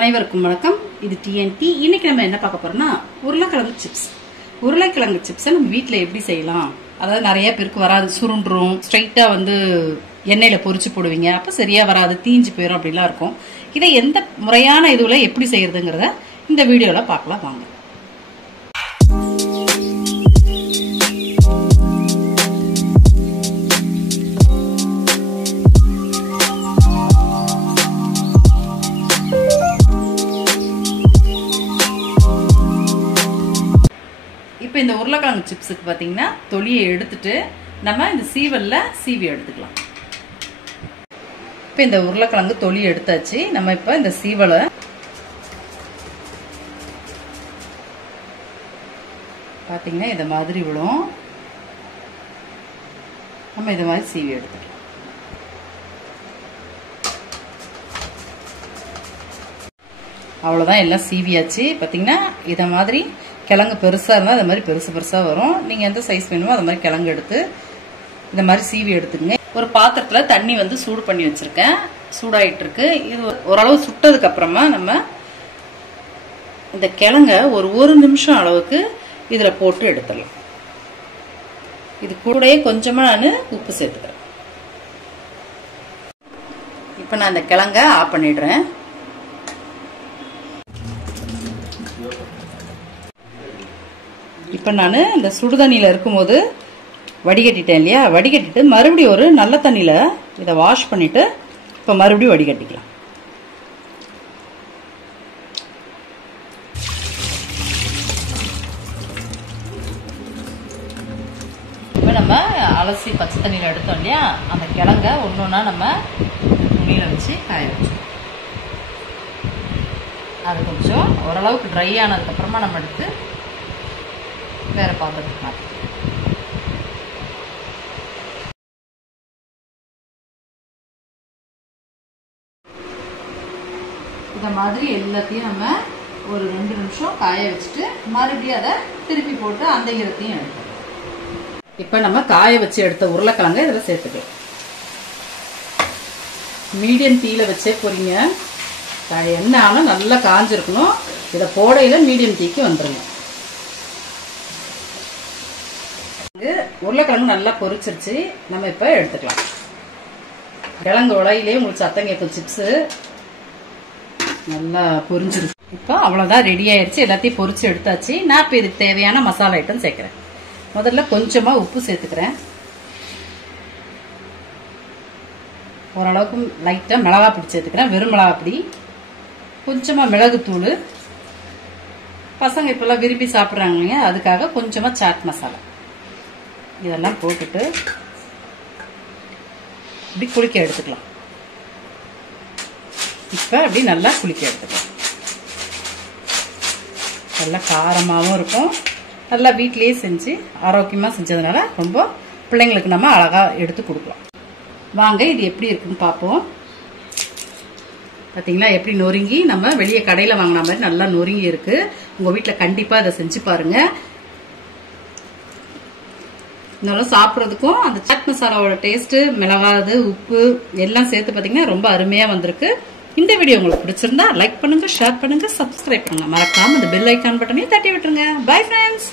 அனைவருக்கும் வணக்கம். இது TNT. இன்னைக்கு நம்ம என்ன பார்க்க போறோம்னா உருளைக்கிழங்கு சிப்ஸ். உருளைக்கிழங்கு சிப்ஸை நம்ம வீட்டில் எப்படி செய்யலாம்? அதாவது நிறைய பேருக்கு வராது, சுருண்டுரும், ஸ்ட்ரைட்டா வந்து எண்ணெயில பொரிச்சு போடுவீங்க, அப்ப சரியா வராது, தீஞ்சு போயிடும், அப்படிலாம் இருக்கும். இதை எந்த முறையான இதுல எப்படி செய்யறதுங்கிறத இந்த வீடியோல பார்க்கலாம் வாங்க. இப்போ இந்த உருளைக்கிழங்கு சிப்ஸுக்கு பார்த்தீங்கன்னா தொலியை எடுத்துட்டு நம்ம இந்த சீவல்ல சீவி எடுத்துக்கலாம். இப்போ இந்த உருளைக்கிழங்கு தொலி எடுத்தாச்சு. நம்ம இப்போ இந்த சீவலை பார்த்தீங்கன்னா இந்த மாதிரி விடும். நம்ம இந்த மாதிரி சீவி எடுத்துக்கலாம். அவ்வளோதான், எல்லாம் சீவியாச்சு. பார்த்தீங்கன்னா இதை மாதிரி கிழங்கு பெருசாக இருந்தால் அது மாதிரி பெருசு பெருசாக வரும். நீங்கள் எந்த சைஸ் வேணுமோ அது மாதிரி கிழங்கு எடுத்து இந்த மாதிரி சீவி எடுத்துக்கங்க. ஒரு பாத்திரத்தில் தண்ணி வந்து சூடு பண்ணி வச்சுருக்கேன், சூடாயிட்டு இருக்கு. இது ஓரளவு சுட்டதுக்கு அப்புறமா நம்ம இந்த கிழங்க ஒரு நிமிஷம் அளவுக்கு இதில் போட்டு எடுத்துடலாம். இது கூடயே கொஞ்சமாக நான் உப்பு சேர்த்துக்கிறேன். இப்போ நான் இந்த கிழங்க ஆஃப் பண்ணிடுறேன். இப்போ நான் இந்த சுடுதண்ணியில் இருக்கும்போது வடிகட்டிட்டேன் இல்லையா, வடிகட்டிட்டு மறுபடியும் ஒரு நல்ல தண்ணியில் இதை வாஷ் பண்ணிட்டு இப்போ மறுபடியும் வடிகட்டிக்கலாம். இப்போ நம்ம அலசி பச்சை தண்ணியில் எடுத்தோம் இல்லையா, அந்த கிழங்க ஒன்று ஒன்றா நம்ம துணியில் வச்சு காய வச்சோம். அது கொஞ்சம் ஓரளவுக்கு ட்ரை ஆனதுக்கப்புறமா நம்ம எடுத்து வேற பாத்திரத்துக்கு மாற்றி. இந்த மாதிரி எல்லாத்தையும் நம்ம ஒரு 2 நிமிஷம் காய வச்சுட்டு மறுபடியும் அதை திருப்பி போட்டு அந்த ஈரத்தையும் எடுத்துக்கலாம். இப்போ நம்ம காய வச்சு எடுத்த உருளைக்கிழங்க இதில் சேர்த்துக்கலாம். மீடியம் தீயில வச்சே போறீங்க. என்ன ஆனாலும் நல்லா காஞ்சிருக்கணும். இதை போடையில மீடியம் தீக்கு வந்துருங்க. உருளைக்கிழங்கு நல்லா பொரிச்சிருச்சு, நம்ம இப்ப எடுத்துக்கலாம். கிழங்கு உலையிலே உங்களுக்கு சத்தம் கேட்கும். சிப்ஸ் நல்லா பொரிஞ்சிருச்சு. இப்போ அவ்வளவுதான், ரெடி ஆயிடுச்சு. எல்லாத்தையும் பொரிச்சு எடுத்தாச்சு. நான் இப்ப இதுக்கு தேவையான மசாலா ஐட்டம் சேர்க்கிறேன். முதல்ல கொஞ்சமா உப்பு சேர்த்துக்கிறேன். ஓரளவுக்கு லைட்டா மிளகா பொடி சேர்த்துக்கிறேன், வெறும் மிளகா பொடி. கொஞ்சமா மிளகுத்தூள், பசங்க இப்பெல்லாம் விரும்பி சாப்பிட்றாங்க இல்லையா, அதுக்காக கொஞ்சமா சாட் மசாலா. இதெல்லாம் போட்டுட்டு இப்படி குளிக்க எடுத்துக்கலாம். இப்ப அப்படி நல்லா குளிக்க எடுத்துக்கலாம். நல்லா காரமாகவும் இருக்கும். நல்லா வீட்டிலேயே செஞ்சு ஆரோக்கியமா செஞ்சதுனால ரொம்ப பிள்ளைங்களுக்கு நம்ம அழகா எடுத்து கொடுக்கலாம். வாங்க இது எப்படி இருக்குன்னு பார்ப்போம். பார்த்தீங்களா எப்படி நொறுங்கி, நம்ம வெளியே கடையில் வாங்கின மாதிரி நல்லா நொறுங்கி இருக்கு. உங்க வீட்டில் கண்டிப்பா இதை செஞ்சு பாருங்க. நல்லா சாப்பிட்றதுக்கும் அந்த சாட் மசாலாவோட டேஸ்ட், மிளகாது, உப்பு எல்லாம் சேர்த்து பார்த்தீங்கன்னா ரொம்ப அருமையா வந்திருக்கு. இந்த வீடியோ உங்களுக்கு பிடிச்சிருந்தா லைக் பண்ணுங்க, ஷேர் பண்ணுங்க, சப்ஸ்கிரைப் பண்ணுங்க. மறக்காம அந்த பெல் ஐக்கான் பட்டனையும் தட்டி விட்டுருங்க. Bye friends.